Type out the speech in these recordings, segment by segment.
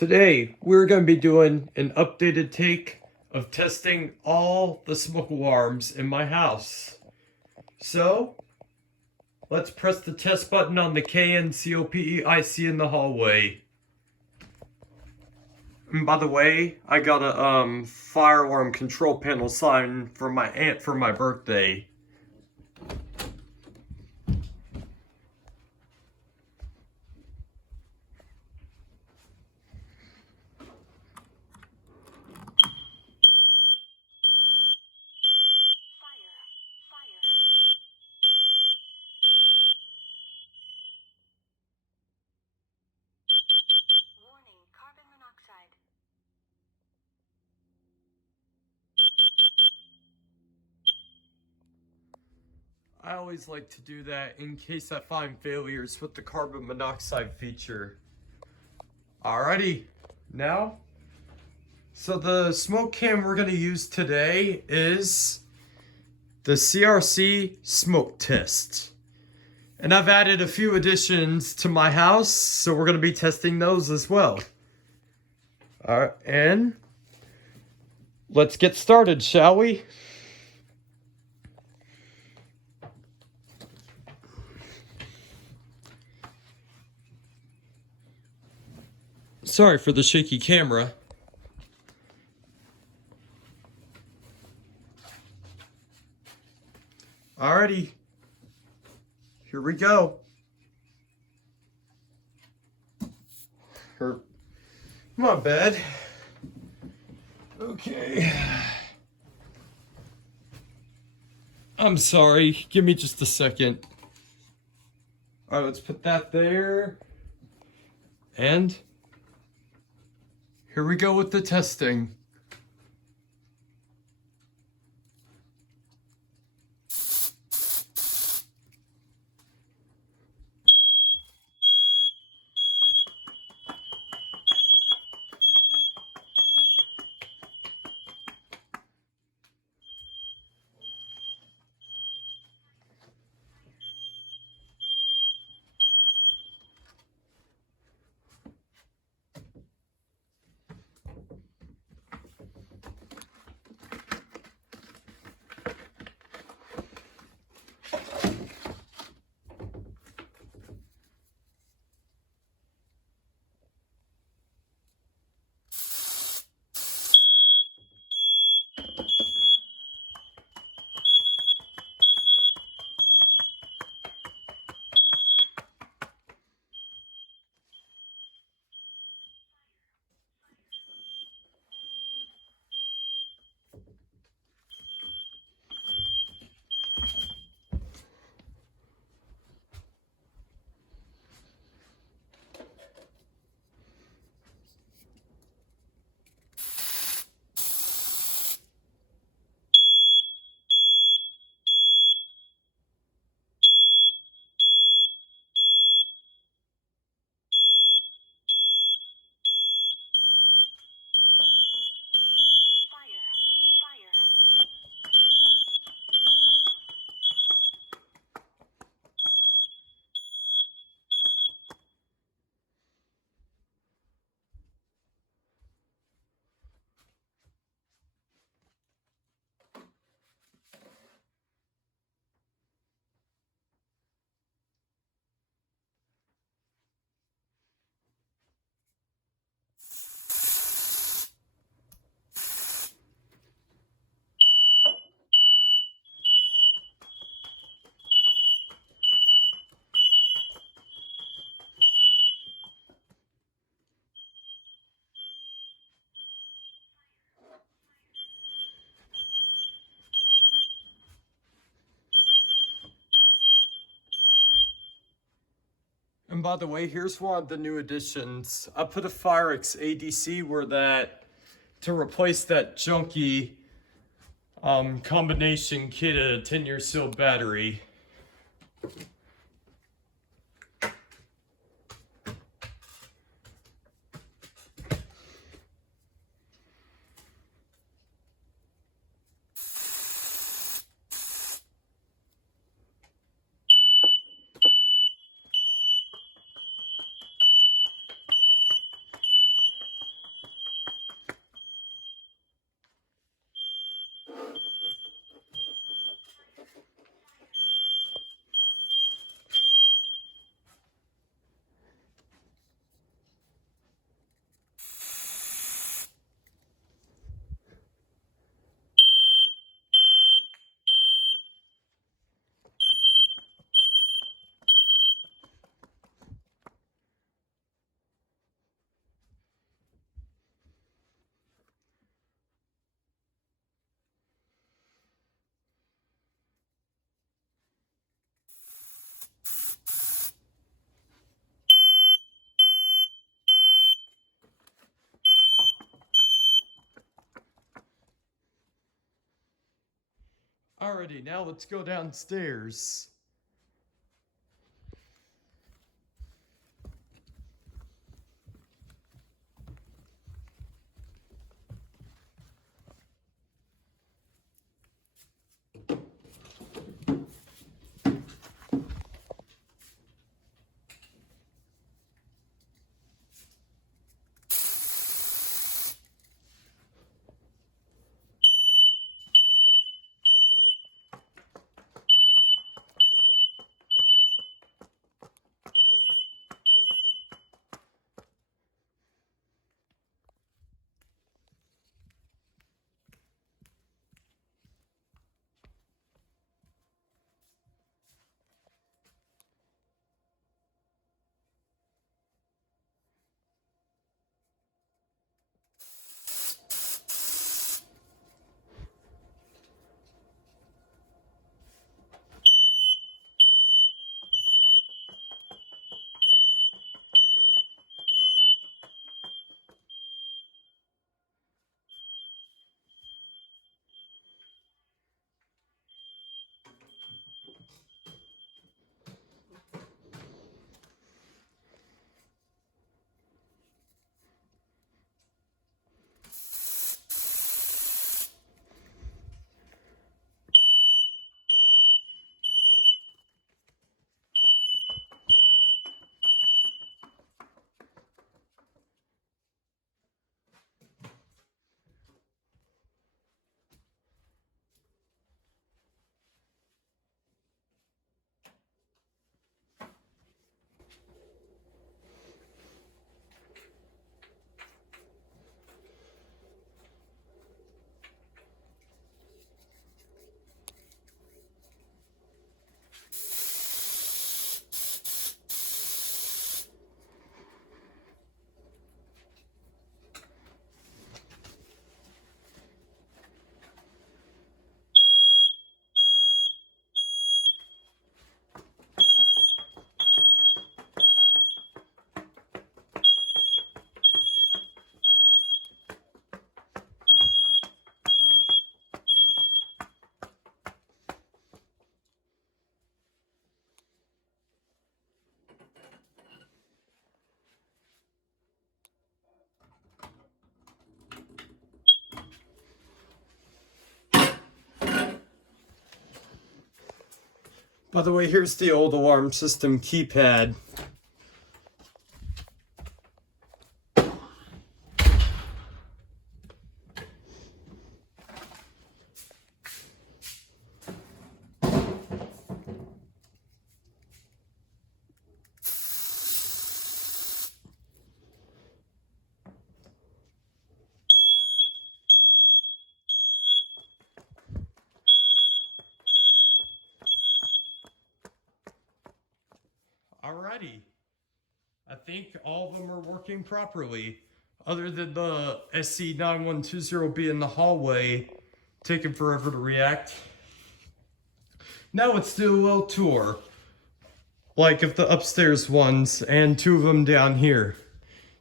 Today, we're going to be doing an updated take of testing all the smoke alarms in my house. So, let's press the test button on the KN-COSM-XTRBA in the hallway. And by the way, I got a fire alarm control panel sign from my aunt for my birthday. Warning, carbon monoxide. I always like to do that in case I find failures with the carbon monoxide feature. Alrighty, now, so the smoke cam we're going to use today is the CRC Smoke test. And I've added a few additions to my house, so we're going to be testing those as well. Alright, and let's get started, shall we? Sorry for the shaky camera. Alrighty, here we go. My bad. Okay. I'm sorry, give me just a second. Alright, let's put that there. And here we go with the testing. Fire. And by the way, here's one of the new additions. I put a FireX ADC where that, to replace that junky combination Kidde 10-year sealed battery. Alrighty, now let's go downstairs. By the way, here's the old alarm system keypad. Alrighty. I think all of them are working properly, other than the SC9120B in the hallway taking forever to react. Now let's do a little tour, like of the upstairs ones and two of them down here.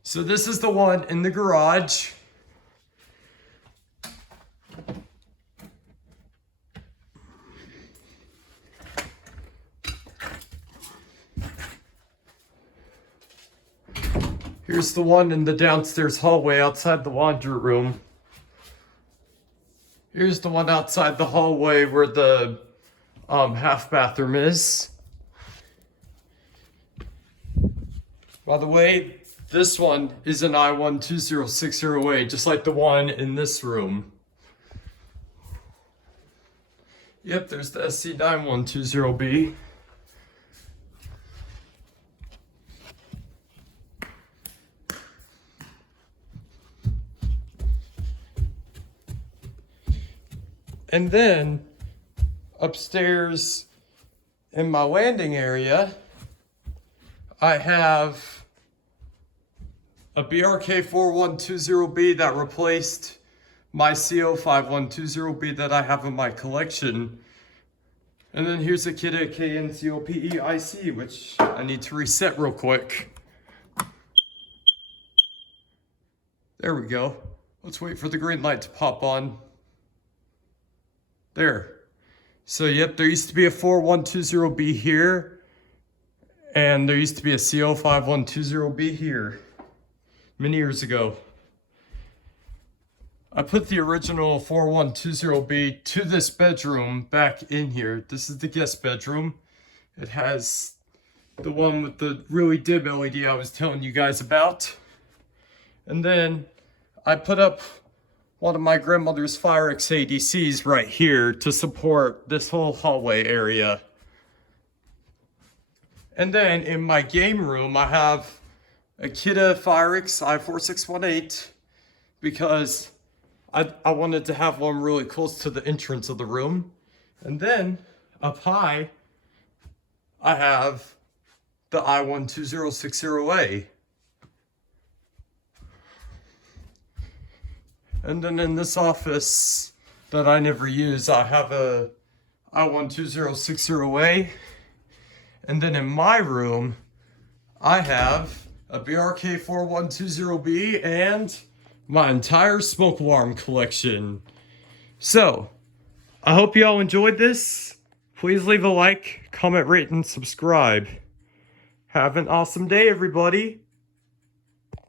So this is the one in the garage. Here's the one in the downstairs hallway outside the laundry room. Here's the one outside the hallway where the half bathroom is. By the way, this one is an I120608, just like the one in this room. Yep, there's the SC9120B. And then upstairs in my landing area, I have a BRK4120B that replaced my CO5120B that I have in my collection. And then here's a Kidde KN-COSM-XTRBA IC, which I need to reset real quick. There we go. Let's wait for the green light to pop on. There. So yep, there used to be a 4120B here, and there used to be a CO5120B here many years ago. I put the original 4120B to this bedroom back in here. This is the guest bedroom. It has the one with the really dim LED I was telling you guys about. And then I put up one of my grandmother's FireX ADCs right here to support this whole hallway area. And then in my game room, I have a Kidde FireX i4618 because I wanted to have one really close to the entrance of the room. And then up high, I have the i12060A. And then in this office that I never use, I have a i12060A. And then in my room, I have a BRK4120B and my entire smoke alarm collection. So, I hope you all enjoyed this. Please leave a like, comment, rate, and subscribe. Have an awesome day, everybody.